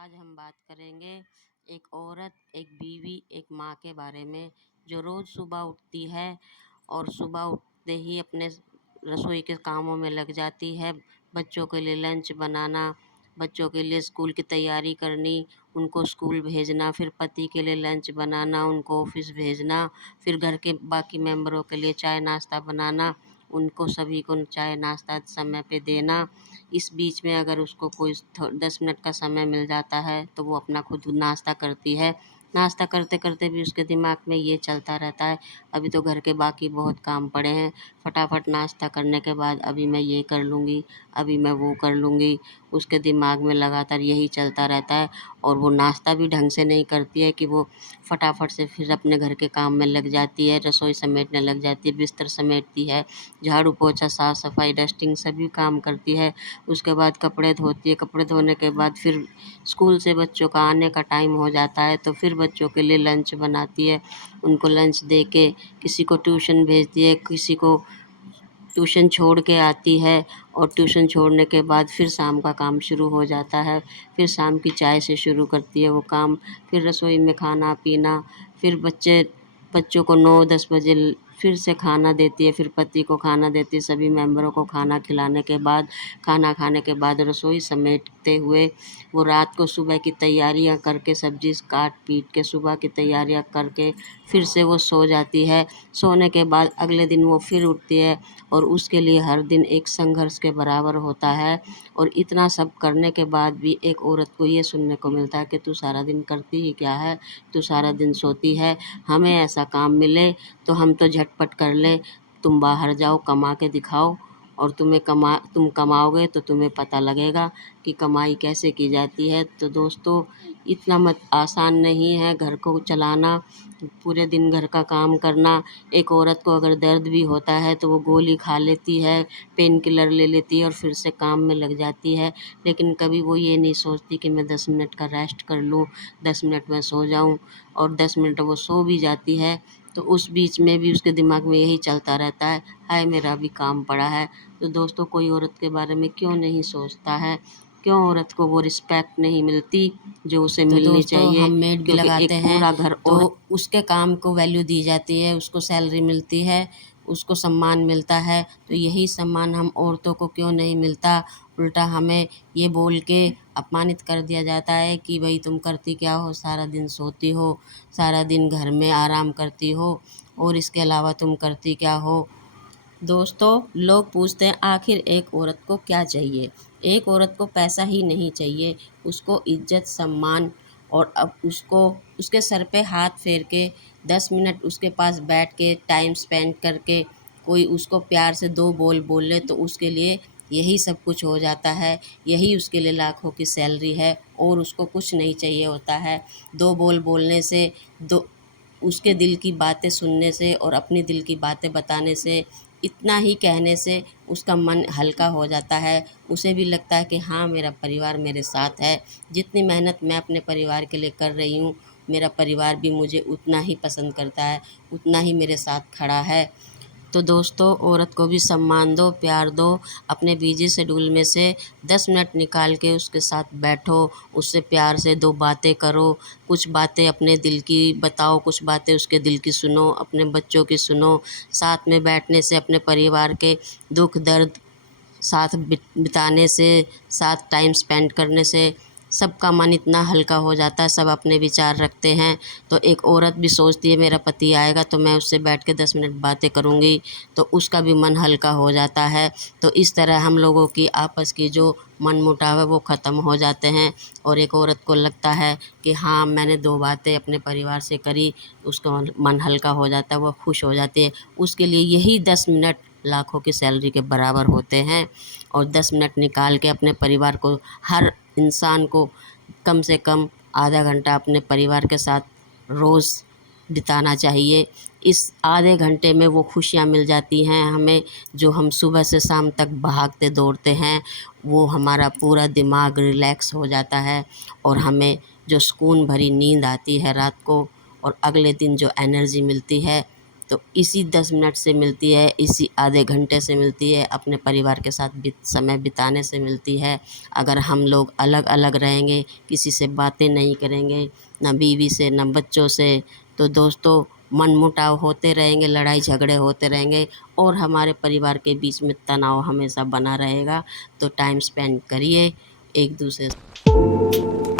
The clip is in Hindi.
आज हम बात करेंगे एक औरत, एक बीवी, एक माँ के बारे में जो रोज़ सुबह उठती है और सुबह उठते ही अपने रसोई के कामों में लग जाती है। बच्चों के लिए लंच बनाना, बच्चों के लिए स्कूल की तैयारी करनी, उनको स्कूल भेजना, फिर पति के लिए लंच बनाना, उनको ऑफ़िस भेजना, फिर घर के बाकी मेंबरों के लिए चाय नाश्ता बनाना, उनको सभी को चाय नाश्ता समय पे देना। इस बीच में अगर उसको कोई 10 मिनट का समय मिल जाता है तो वो अपना खुद नाश्ता करती है। नाश्ता करते करते भी उसके दिमाग में ये चलता रहता है, अभी तो घर के बाकी बहुत काम पड़े हैं, फटाफट नाश्ता करने के बाद अभी मैं ये कर लूँगी, अभी मैं वो कर लूँगी। उसके दिमाग में लगातार यही चलता रहता है और वो नाश्ता भी ढंग से नहीं करती है कि वो फटाफट से फिर अपने घर के काम में लग जाती है, रसोई समेटने लग जाती है, बिस्तर समेटती है, झाड़ू पोछा साफ़ सफाई डस्टिंग सभी काम करती है। उसके बाद कपड़े धोती है, कपड़े धोने के बाद फिर स्कूल से बच्चों का आने का टाइम हो जाता है तो फिर बच्चों के लिए लंच बनाती है, उनको लंच दे के किसी को ट्यूशन भेजती है, किसी को ट्यूशन छोड़ के आती है और ट्यूशन छोड़ने के बाद फिर शाम का काम शुरू हो जाता है। फिर शाम की चाय से शुरू करती है वो काम, फिर रसोई में खाना पीना, फिर बच्चों को 9-10 बजे फिर से खाना देती है, फिर पति को खाना देती है, सभी मेंबरों को खाना खिलाने के बाद, खाना खाने के बाद रसोई समेटते हुए वो रात को सुबह की तैयारियां करके, सब्जी काट पीट के सुबह की तैयारियां करके फिर से वो सो जाती है। सोने के बाद अगले दिन वो फिर उठती है और उसके लिए हर दिन एक संघर्ष के बराबर होता है। और इतना सब करने के बाद भी एक औरत को ये सुनने को मिलता है कि तू सारा दिन करती ही क्या है, तू सारा दिन सोती है, हमें ऐसा काम मिले तो हम तो झटपट कर लें, तुम बाहर जाओ कमा के दिखाओ और तुम कमाओगे तो तुम्हें पता लगेगा कि कमाई कैसे की जाती है। तो दोस्तों, इतना मत आसान नहीं है घर को चलाना, पूरे दिन घर का काम करना। एक औरत को अगर दर्द भी होता है तो वो गोली खा लेती है, पेन किलर ले लेती है और फिर से काम में लग जाती है, लेकिन कभी वो ये नहीं सोचती कि मैं 10 मिनट का रेस्ट कर लूँ, 10 मिनट में सो जाऊँ। और 10 मिनट वो सो भी जाती है तो उस बीच में भी उसके दिमाग में यही चलता रहता है, हाय मेरा भी काम पड़ा है। तो दोस्तों, कोई औरत के बारे में क्यों नहीं सोचता है, क्यों औरत को वो रिस्पेक्ट नहीं मिलती जो उसे तो मिलनी दोस्तों, हम चाहिए, मेड भी क्योंकि लगाते एक हैं पूरा घर तो औरत। उसके काम को वैल्यू दी जाती है, उसको सैलरी मिलती है, उसको सम्मान मिलता है। तो यही सम्मान हम औरतों को क्यों नहीं मिलता? उल्टा हमें ये बोल के अपमानित कर दिया जाता है कि भाई तुम करती क्या हो, सारा दिन सोती हो, सारा दिन घर में आराम करती हो और इसके अलावा तुम करती क्या हो। दोस्तों, लोग पूछते हैं आखिर एक औरत को क्या चाहिए? एक औरत को पैसा ही नहीं चाहिए, उसको इज्जत, सम्मान और अब उसको उसके सर पे हाथ फेर के 10 मिनट उसके पास बैठ के टाइम स्पेंड करके कोई उसको प्यार से 2 बोल बोल ले तो उसके लिए यही सब कुछ हो जाता है। यही उसके लिए लाखों की सैलरी है और उसको कुछ नहीं चाहिए होता है। 2 बोल बोलने से, दो उसके दिल की बातें सुनने से और अपनी दिल की बातें बताने से, इतना ही कहने से उसका मन हल्का हो जाता है। उसे भी लगता है कि हाँ, मेरा परिवार मेरे साथ है, जितनी मेहनत मैं अपने परिवार के लिए कर रही हूँ, मेरा परिवार भी मुझे उतना ही पसंद करता है, उतना ही मेरे साथ खड़ा है। तो दोस्तों, औरत को भी सम्मान दो, प्यार दो, अपने बिजी शेड्यूल में से 10 मिनट निकाल के उसके साथ बैठो, उससे प्यार से 2 बातें करो, कुछ बातें अपने दिल की बताओ, कुछ बातें उसके दिल की सुनो, अपने बच्चों की सुनो। साथ में बैठने से, अपने परिवार के दुख दर्द साथ बिताने से, साथ टाइम स्पेंड करने से सबका मन इतना हल्का हो जाता है, सब अपने विचार रखते हैं। तो एक औरत भी सोचती है मेरा पति आएगा तो मैं उससे बैठ के 10 मिनट बातें करूँगी, तो उसका भी मन हल्का हो जाता है। तो इस तरह हम लोगों की आपस की जो मनमुटाव है वो ख़त्म हो जाते हैं और एक औरत को लगता है कि हाँ, मैंने 2 बातें अपने परिवार से करी, उसका मन हल्का हो जाता है, वो खुश हो जाती है। उसके लिए यही 10 मिनट लाखों की सैलरी के बराबर होते हैं। और 10 मिनट निकाल के अपने परिवार को, हर इंसान को कम से कम आधा घंटा अपने परिवार के साथ रोज़ बिताना चाहिए। इस आधे घंटे में वो खुशियाँ मिल जाती हैं हमें, जो हम सुबह से शाम तक भागते दौड़ते हैं, वो हमारा पूरा दिमाग रिलैक्स हो जाता है और हमें जो सुकून भरी नींद आती है रात को और अगले दिन जो एनर्जी मिलती है, तो इसी 10 मिनट से मिलती है, इसी आधे घंटे से मिलती है, अपने परिवार के साथ समय बिताने से मिलती है। अगर हम लोग अलग अलग रहेंगे, किसी से बातें नहीं करेंगे, ना बीवी से ना बच्चों से, तो दोस्तों मनमुटाव होते रहेंगे, लड़ाई झगड़े होते रहेंगे और हमारे परिवार के बीच में तनाव हमेशा बना रहेगा। तो टाइम स्पेंड करिए एक दूसरे से।